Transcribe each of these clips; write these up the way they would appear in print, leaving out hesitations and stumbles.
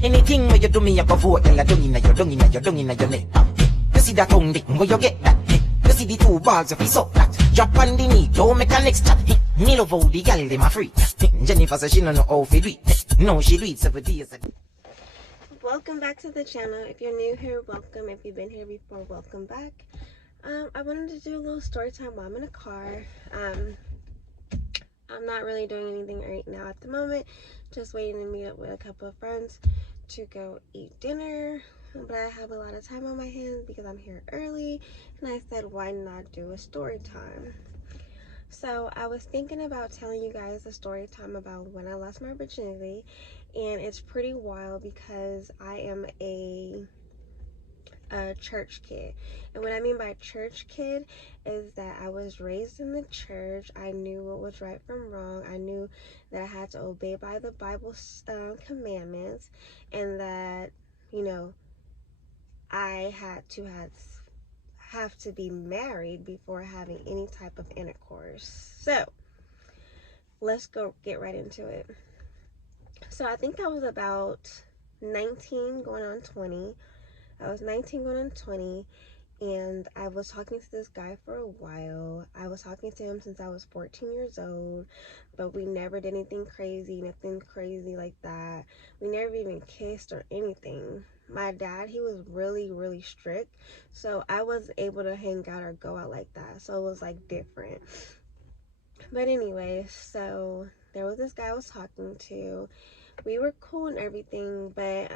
Anything where you do me, I go vote. Girl, I dung inna your neck. You see that tongue dick, where you get that? You see the two balls of his up that. Drop on the knee, don't make a next chat. Me love how the gal dem a free. Jennifer says she no know how to do it. No, she do it 7 days a day. Welcome back to the channel. If you're new here, welcome. If you've been here before, welcome back. I wanted to do a little story time while I'm in a car. I'm not really doing anything right now at the moment. Just waiting to meet up with a couple of friends to go eat dinner. But I have a lot of time on my hands because I'm here early. And I said, why not do a story time? So I was thinking about telling you guys a story time about when I lost my virginity. And it's pretty wild because I am a church kid. And what I mean by church kid is that I was raised in the church. I knew what was right from wrong. I knew that I had to obey by the Bible's commandments, and that, you know, I had to have to be married before having any type of intercourse. So let's go get right into it. So I think I was about 19 going on 20. I was 19 going on 20, and I was talking to this guy for a while. I was talking to him since I was 14 years old, but we never did anything crazy, nothing crazy like that. We never even kissed or anything. My dad, he was really, really strict, so I wasn't able to hang out or go out like that, so it was like different. But anyway, so there was this guy I was talking to. We were cool and everything, but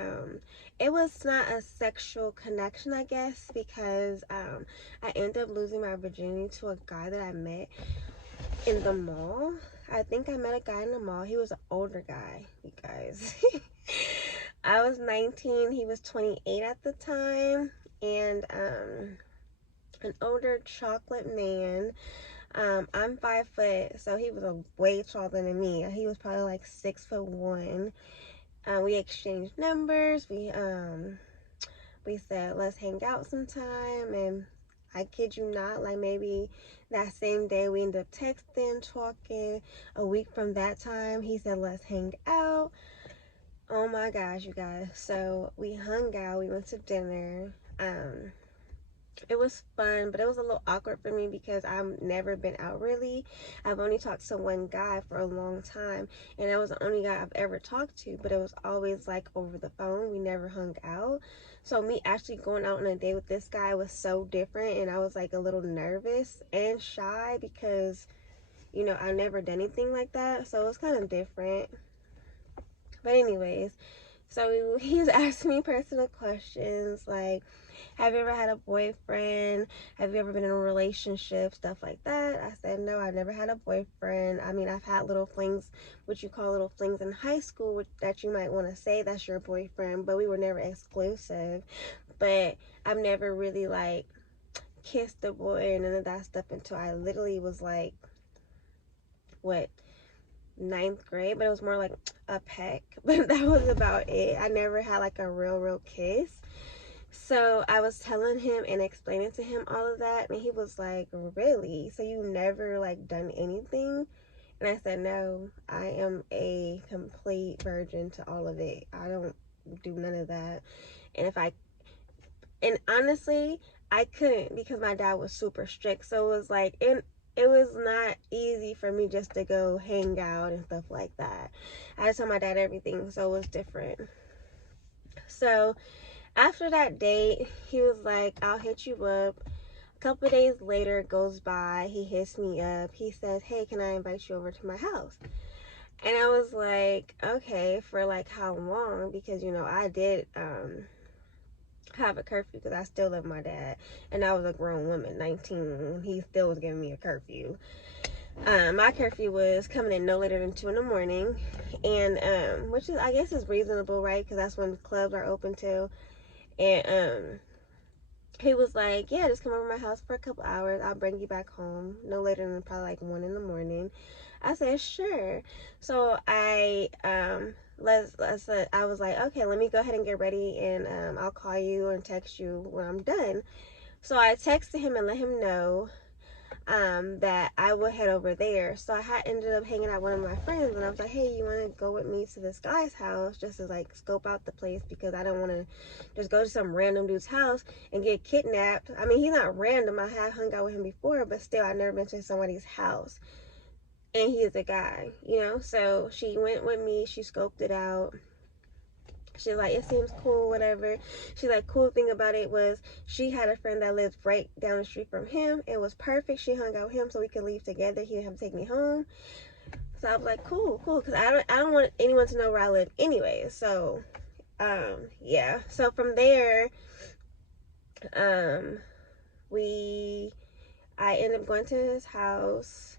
it was not a sexual connection, I guess, because I ended up losing my virginity to a guy that I met in the mall. I think I met a guy in the mall. He was an older guy, you guys. I was 19, he was 28 at the time, and an older chocolate man. I'm 5 foot, so he was way taller than me. He was probably like 6'1". We exchanged numbers. We said let's hang out sometime, and I kid you not, like maybe that same day we ended up texting, talking. A week from that time, he said let's hang out. Oh my gosh, you guys! So we hung out. We went to dinner. It was fun, but it was a little awkward for me because I've never been out really. I've only talked to one guy for a long time, and that was the only guy I've ever talked to, but it was always like over the phone. We never hung out. So me actually going out on a date with this guy was so different, and I was like a little nervous and shy because, you know, I've never done anything like that, so it was kind of different. But anyways, so he's asking me personal questions like, have you ever had a boyfriend? Have you ever been in a relationship? Stuff like that. I said, no, I've never had a boyfriend. I mean, I've had little flings, what you call little flings in high school, that you might want to say that's your boyfriend, but we were never exclusive. But I've never really, like, kissed a boy and none of that stuff until I literally was, like, what, 9th grade? But it was more like a peck. But that was about it. I never had, like, a real kiss. So I was telling him and explaining to him all of that, and he was like, really? So you never like done anything? And I said, no, I am a complete virgin to all of it. I don't do none of that. And honestly, I couldn't because my dad was super strict. So it was like, it was not easy for me just to go hang out and stuff like that. I had to tell my dad everything, so it was different. So after that date, he was like, I'll hit you up. A couple of days later, it goes by. He hits me up. He says, hey, can I invite you over to my house? And I was like, okay, for like how long? Because, you know, I did have a curfew because I still love my dad. And I was a grown woman, 19. He still was giving me a curfew. My curfew was coming in no later than 2 in the morning. And, which is, I guess is reasonable, right? Because that's when clubs are open till. And he was like, yeah, just come over to my house for a couple hours. I'll bring you back home no later than probably like 1 in the morning. I said, sure. So I was like, okay, let me go ahead and get ready, and I'll call you and text you when I'm done. So I texted him and let him know. that I would head over there. So I had ended up hanging out with one of my friends, and I was like, hey, you want to go with me to this guy's house just to like scope out the place, because I don't want to just go to some random dude's house and get kidnapped. I mean, he's not random. I have hung out with him before, but still, I've never been to somebody's house. And he is a guy, you know? So she went with me. She scoped it out. She's like, it seems cool, whatever. She's like, cool thing about it was she had a friend that lived right down the street from him. It was perfect. She hung out with him so we could leave together. He didn't have to take me home. So I was like, cool, because I don't want anyone to know where I live anyway. So, yeah. So from there, I ended up going to his house.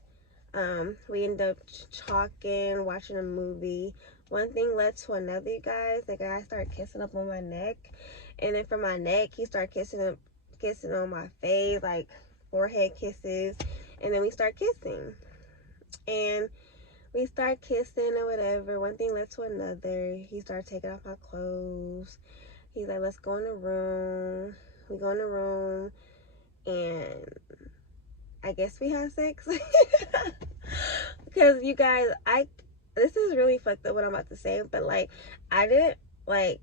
We ended up talking, watching a movie. One thing led to another, you guys. The guy started kissing up on my neck, and then from my neck, he started kissing on my face, like forehead kisses, and then we start kissing, and we start kissing or whatever. One thing led to another. He started taking off my clothes. He's like, let's go in the room. We go in the room, and I guess we had sex. Because you guys, this is really fucked up what I'm about to say, but like, I didn't, like,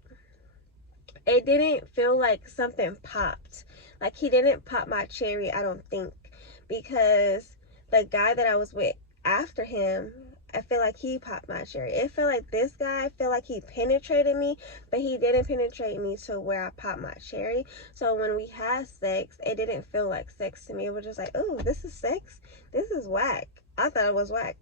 it didn't feel like something popped. Like, he didn't pop my cherry, I don't think, because the guy that I was with after him, I feel like he popped my cherry. It felt like this guy, I feel like he penetrated me, but he didn't penetrate me to where I popped my cherry. So when we had sex, it didn't feel like sex to me. It was just like, oh, this is sex? This is whack. I thought it was whack.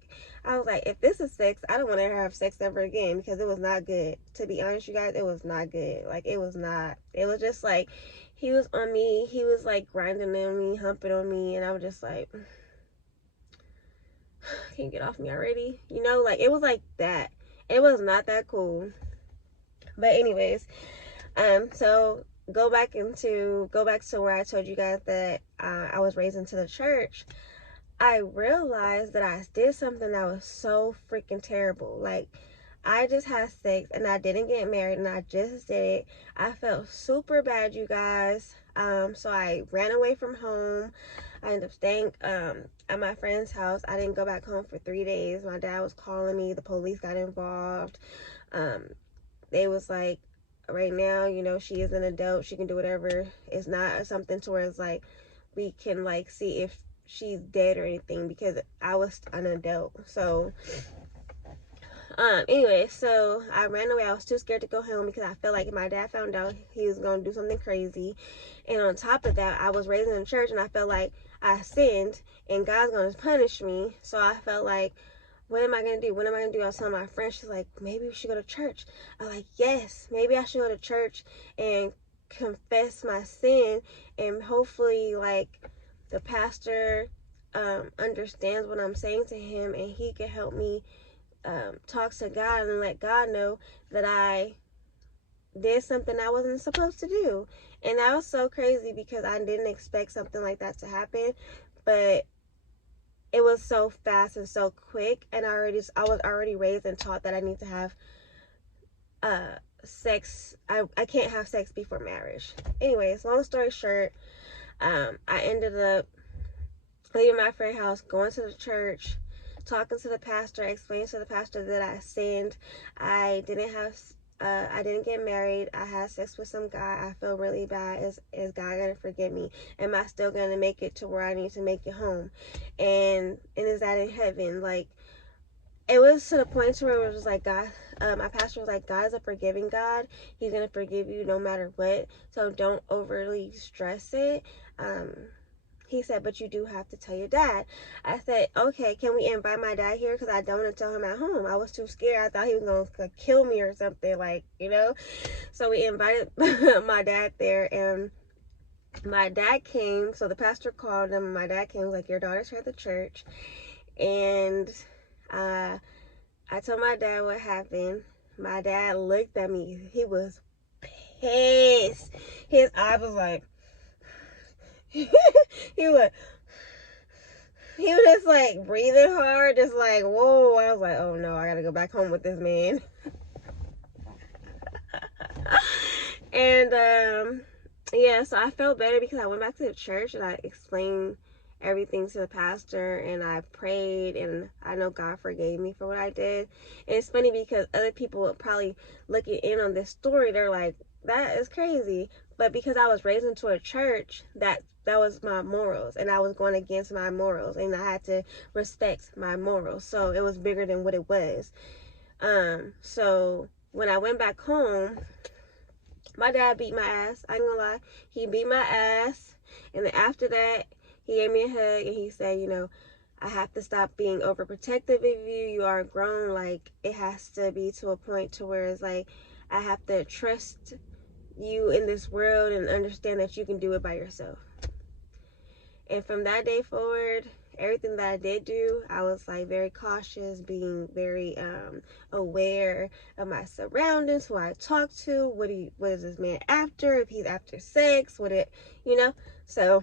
I was like, if this is sex, I don't want to ever have sex ever again, because it was not good. To be honest, you guys, it was not good. Like, it was not. It was just like, he was on me. He was like grinding on me, humping on me, and I was just like, can you get off me already? You know, like, it was like that. It was not that cool. But anyways, so go back to where I told you guys that I was raised into the church. I realized that I did something that was so freaking terrible. Like, I just had sex and I didn't get married, and I just did it. I felt super bad, you guys. So I ran away from home. I ended up staying at my friend's house. I didn't go back home for 3 days. My dad was calling me. The police got involved. They was like, right now, you know, she is an adult. She can do whatever. It's not something to where it's like we can like see if she's dead or anything, because I was an adult. So anyway, so I ran away. I was too scared to go home because I felt like if my dad found out, he was gonna do something crazy. And on top of that, I was raised in the church, and I felt like I sinned and God's gonna punish me. So I felt like, what am I gonna do? What am I gonna do? I was telling my friend, she's like, maybe we should go to church. I'm like, yes, maybe I should go to church and confess my sin, and hopefully like the pastor understands what I'm saying to him, and he can help me talk to God and let God know that I did something I wasn't supposed to do. And that was so crazy because I didn't expect something like that to happen, but it was so fast and so quick, and I was already raised and taught that I need to have sex. I can't have sex before marriage. Anyways, long story short, I ended up leaving my friend's house, going to the church, talking to the pastor, explaining to the pastor that I sinned. I didn't get married. I had sex with some guy. I feel really bad. Is God gonna forgive me? Am I still gonna make it to where I need to make it home? And is that in heaven? Like, it was to the point to where it was just like, God, my pastor was like, God is a forgiving God. He's gonna forgive you no matter what. So don't overly stress it. He said, but you do have to tell your dad. I said, okay, can we invite my dad here? Because I don't want to tell him at home. I was too scared. I thought he was going to kill me or something, like, you know. So we invited my dad there, and my dad came. So the pastor called him, and my dad came, was like, your daughter's here at the church. And I told my dad what happened. My dad looked at me. He was pissed. His eyes was like, he was just like breathing hard, just like, whoa. I was like, oh no, I gotta go back home with this man. And yeah, so I felt better because I went back to the church and I explained everything to the pastor, and I prayed, and I know God forgave me for what I did. And it's funny because other people would probably looking in on this story, they're like, that is crazy. But because I was raised into a church, that was my morals, and I was going against my morals, and I had to respect my morals. So it was bigger than what it was. So when I went back home, my dad beat my ass. I ain't gonna lie. He beat my ass. And then after that, he gave me a hug and he said, you know, I have to stop being overprotective of you. You are grown. Like, it has to be to a point to where it's like, I have to trust you in this world and understand that you can do it by yourself. And from that day forward, everything that I did do, I was like very cautious, being very aware of my surroundings, who I talk to, what is this man after, if he's after sex, so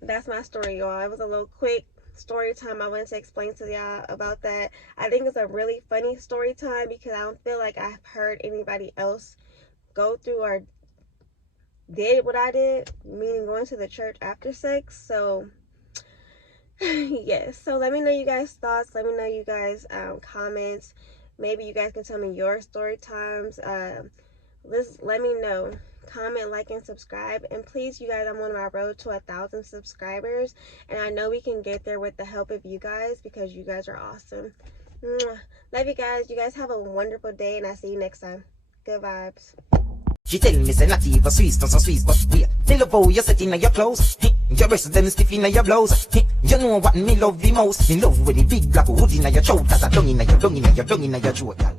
that's my story, y'all. It was a little quick story time I wanted to explain to y'all about that. I think it's a really funny story time because I don't feel like I've heard anybody else go through or did what I did, meaning going to the church after sex. So yes, so let me know you guys' thoughts. Let me know you guys' comments. Maybe you guys can tell me your story times. Let me know. Comment, like, and subscribe. And please, you guys, I'm on my road to 1,000 subscribers, and I know we can get there with the help of you guys because you guys are awesome. Love you guys. You guys have a wonderful day, and I'll see you next time. Good vibes. She tell me say not even Swiss, not so Swiss, but wait. Me love how you set in your clothes. Your breasts them stiff in your blouse. You know what me love the most? Me love with the big black hood in your throat, as a dung in your throat, girl.